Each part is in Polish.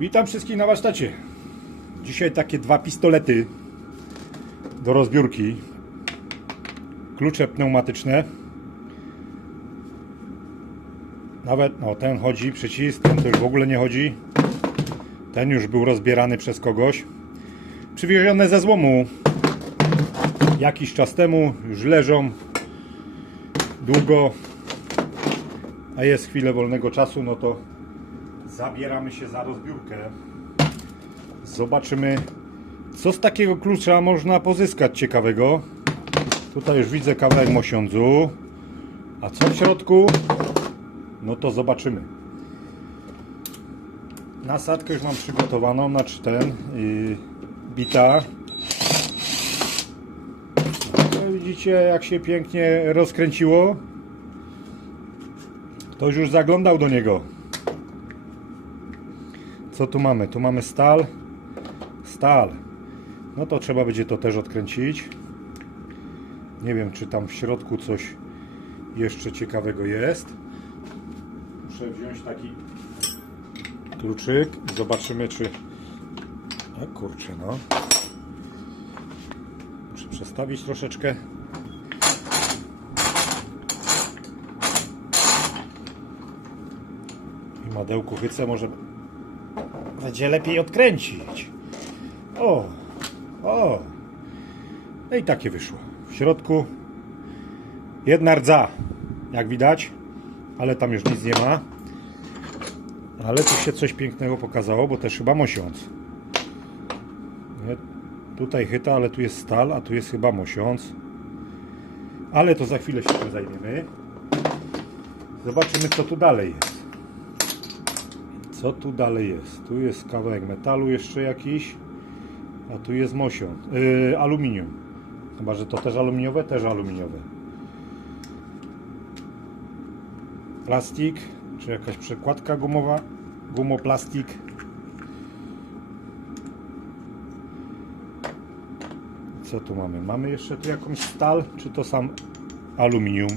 Witam wszystkich na warsztacie. Dzisiaj takie dwa pistolety do rozbiórki. Klucze pneumatyczne. Nawet, no ten chodzi, przycisk, ten to już w ogóle nie chodzi. Ten już był rozbierany przez kogoś. Przywiezione ze złomu. Jakiś czas temu już leżą długo, a jest chwilę wolnego czasu, no to zabieramy się za rozbiórkę. Zobaczymy, co z takiego klucza można pozyskać ciekawego. Tutaj już widzę kawałek mosiądzu. A co w środku? No to zobaczymy. Nasadkę już mam przygotowaną, znaczy ten, yy, bita. No, widzicie, jak się pięknie rozkręciło. Ktoś już zaglądał do niego. Co tu mamy? Tu mamy stal. Stal. No to trzeba będzie to też odkręcić. Nie wiem, czy tam w środku coś jeszcze ciekawego jest. Muszę wziąć taki kluczyk. Zobaczymy, czy. O kurczę, no. Muszę przestawić troszeczkę. I madełku chycę, może będzie lepiej odkręcić. O, o. No i takie wyszło. W środku jedna rdza, jak widać, ale tam już nic nie ma. Ale tu się coś pięknego pokazało, bo też chyba mosiąc. Tutaj chyta, ale tu jest stal, a tu jest chyba mosiąc. Ale to za chwilę się tym zajmiemy. Zobaczymy, co tu dalej jest. Co tu dalej jest? Tu jest kawałek metalu jeszcze jakiś, a tu jest mosiąc, yy, aluminium. Chyba, że to też aluminiowe? Też aluminiowe. Plastik, czy jakaś przekładka gumowa? Gumoplastik. Co tu mamy? Mamy jeszcze tu jakąś stal, czy to sam aluminium?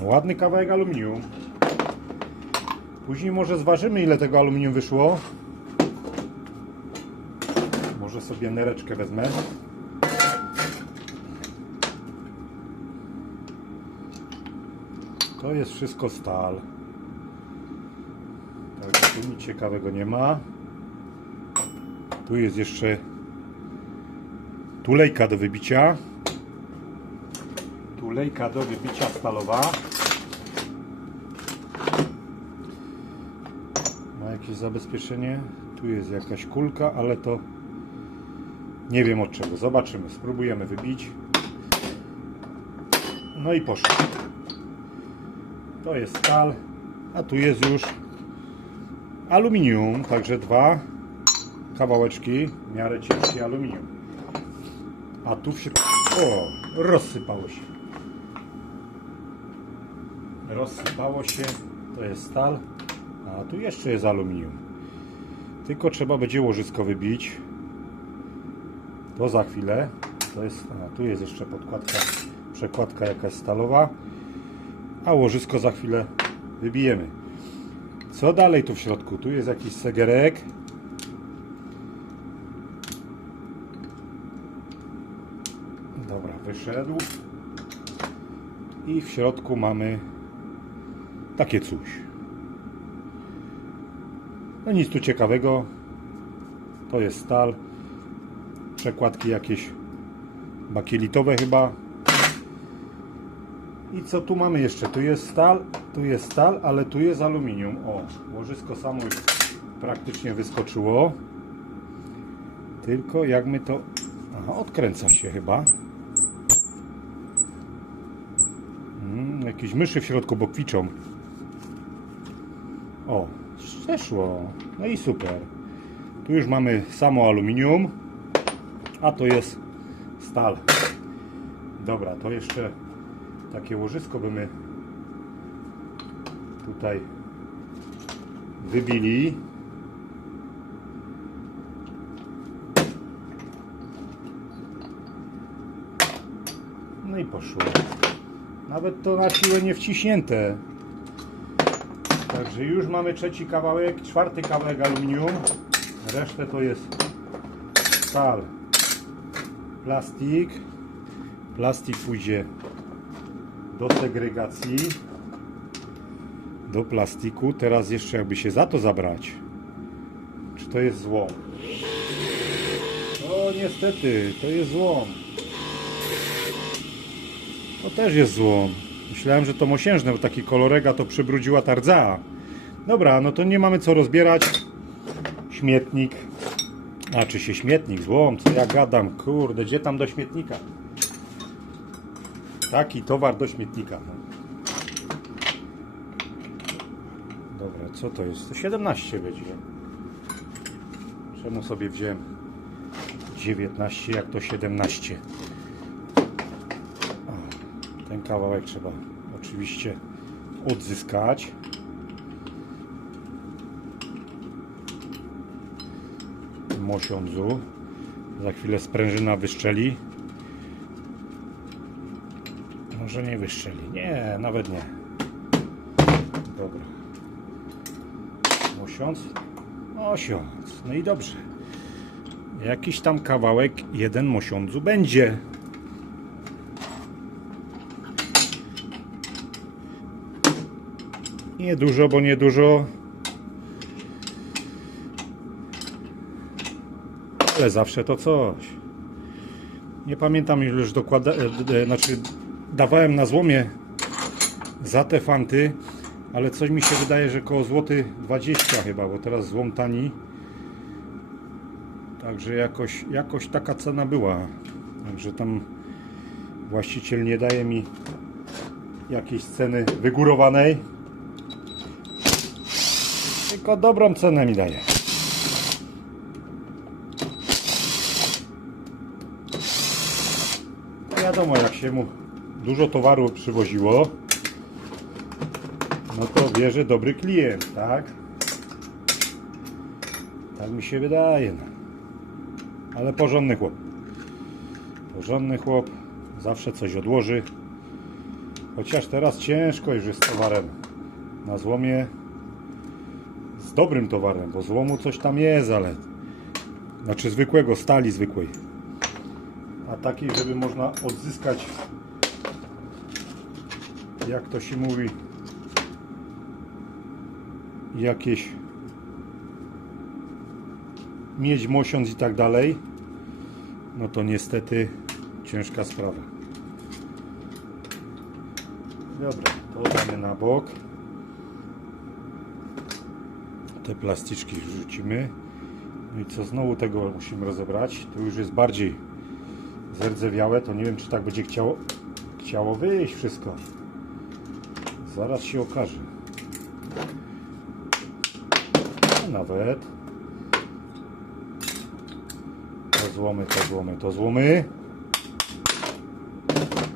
No, ładny kawałek aluminium. Później może zważymy ile tego aluminium wyszło. Może sobie nereczkę wezmę. To jest wszystko stal. Także tu nic ciekawego nie ma. Tu jest jeszcze tulejka do wybicia. Tulejka do wybicia stalowa. Ma jakieś zabezpieczenie. Tu jest jakaś kulka, ale to nie wiem od czego. Zobaczymy. Spróbujemy wybić. No i poszło. To jest stal, a tu jest już aluminium, także dwa kawałeczki w miarę ciężkie aluminium. A tu się... O, rozsypało się. Rozsypało się, to jest stal, a tu jeszcze jest aluminium. Tylko trzeba będzie łożysko wybić. To za chwilę. To jest, a tu jest jeszcze podkładka, przekładka jakaś stalowa. A łożysko za chwilę wybijemy. Co dalej tu w środku? Tu jest jakiś segerek. Dobra, wyszedł. I w środku mamy takie coś. No nic tu ciekawego. To jest stal. Przekładki jakieś bakielitowe chyba. I co tu mamy jeszcze? Tu jest stal, tu jest stal, ale tu jest aluminium. O, łożysko samo już praktycznie wyskoczyło. Tylko jak my to... Aha, odkręca się chyba. Mm, jakieś myszy w środku bokwiczą. O, przeszło. No i super. Tu już mamy samo aluminium, a to jest stal. Dobra, to jeszcze takie łożysko by my tutaj wybili. No i poszło. Nawet to na siłę nie wciśnięte. Także już mamy trzeci kawałek, czwarty kawałek aluminium. Resztę to jest stal, plastik. Plastik pójdzie do segregacji, do plastiku. Teraz jeszcze jakby się za to zabrać, czy to jest złom? O niestety, to jest złom. To też jest złom. Myślałem, że to mosiężne, bo taki kolorega to przybrudziła ta rdza. Dobra, no to nie mamy co rozbierać. Śmietnik. A czy się śmietnik, złom, co ja gadam, kurde, gdzie tam do śmietnika? Taki towar do śmietnika. Dobra, co to jest? To 17 będzie. Czemu sobie wziąłem 19, jak to 17? Ten kawałek trzeba oczywiście odzyskać. Mosiądzu. Za chwilę sprężyna wyszczeli. Może nie wyszczeli. Nie, nawet nie. Dobra. Mosiąc. Mosiąc. No i dobrze. Jakiś tam kawałek jeden mosiądzu będzie. Nie dużo, bo nie dużo. Ale zawsze to coś. Nie pamiętam już dokładnie, znaczy dawałem na złomie za te fanty, ale coś mi się wydaje, że koło złoty 20 chyba, bo teraz złom tani. Także jakoś, jakoś taka cena była. Także tam właściciel nie daje mi jakiejś ceny wygórowanej. Tylko dobrą cenę mi daje. Wiadomo, jak się mu dużo towaru przywoziło, no to bierze dobry klient, tak? Tak mi się wydaje. No. Ale porządny chłop. Porządny chłop. Zawsze coś odłoży. Chociaż teraz ciężko już jest z towarem. Na złomie z dobrym towarem, bo złomu coś tam jest, ale znaczy zwykłego, stali zwykłej. A takiej, żeby można odzyskać jak to się mówi jakieś miedź, mosiąc i tak dalej no to niestety ciężka sprawa dobra, to damy na bok te plasticzki wrzucimy. No i co znowu tego musimy rozebrać. To już jest bardziej zerdzewiałe to nie wiem czy tak będzie chciało chciało wyjść wszystko. Zaraz się okaże. Nawet. To złomy, to złomy, to złomy.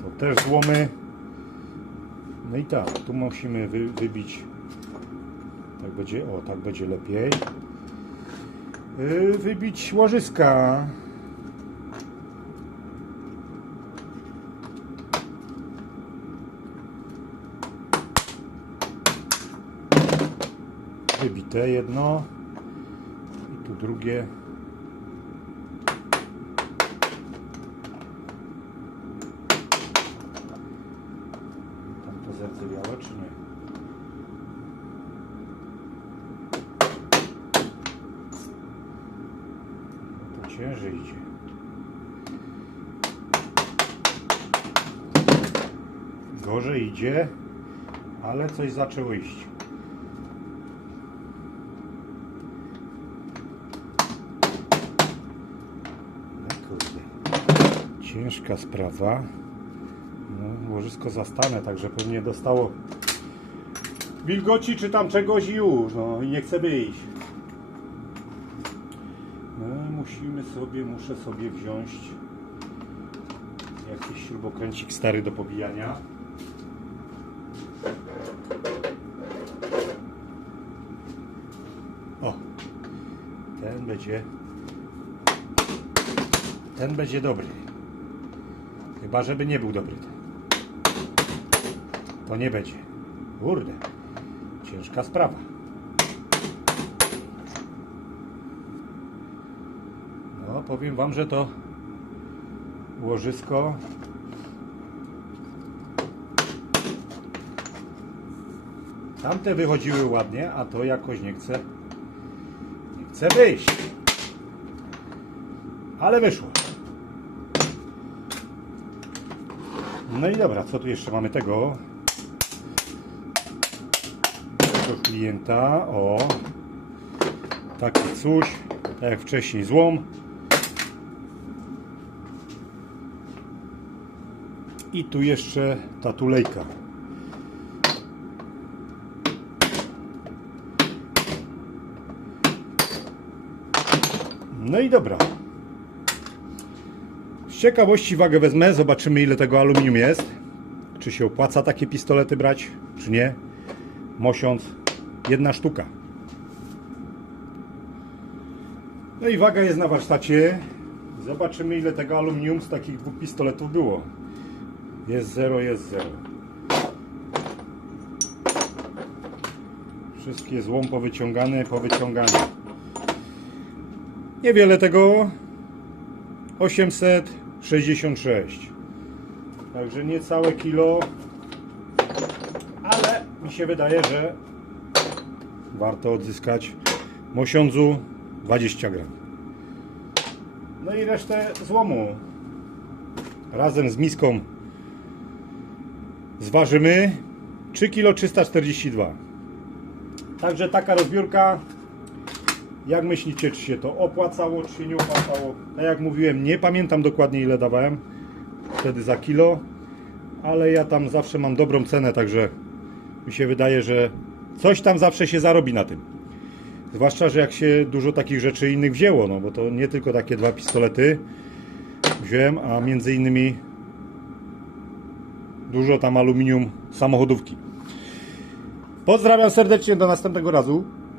To też złomy. No i tak, tu musimy wy, wybić tak będzie, o tak będzie lepiej. Yy, wybić łożyska. Wybite jedno. I tu drugie. Tam to zardzewiałe czy nie? Ciężej idzie gorzej idzie ale coś zaczęło iść No. Ciężka sprawa. No, łożysko zastanę, także pewnie dostało wilgoci czy tam czegoś i już. No i nie chce wyjść. Musimy sobie, muszę sobie wziąć jakiś śrubokręcik stary do pobijania. O, ten będzie ten będzie dobry. Chyba, żeby nie był dobry. To nie będzie. Kurde. ciężka sprawa. No, powiem Wam, że to łożysko Tamte wychodziły ładnie, a to jakoś nie chce nie chce wyjść. Ale wyszło. No i dobra, co tu jeszcze mamy tego? Tego klienta, o. Taki coś, tak jak wcześniej złom. I tu jeszcze ta tulejka. No i dobra. Z ciekawości wagę wezmę, zobaczymy ile tego aluminium jest. Czy się opłaca takie pistolety brać, czy nie. Mosiąc, jedna sztuka. No i waga jest na warsztacie. Zobaczymy ile tego aluminium z takich dwóch pistoletów było. Jest 0, jest 0. Wszystkie złom powyciągane, powyciągane. Niewiele tego. 866. Także niecałe kilo. Ale mi się wydaje, że warto odzyskać mosiądzu 20 gram. No i resztę złomu razem z miską zważymy 3 kg 342. Także taka rozbiórka jak myślicie, czy się to opłacało, czy się nie opłacało? Tak jak mówiłem, nie pamiętam dokładnie ile dawałem wtedy za kilo, ale ja tam zawsze mam dobrą cenę, także mi się wydaje, że coś tam zawsze się zarobi na tym. Zwłaszcza, że jak się dużo takich rzeczy innych wzięło, no bo to nie tylko takie dwa pistolety wziąłem, a między innymi dużo tam aluminium samochodówki. Pozdrawiam serdecznie, do następnego razu.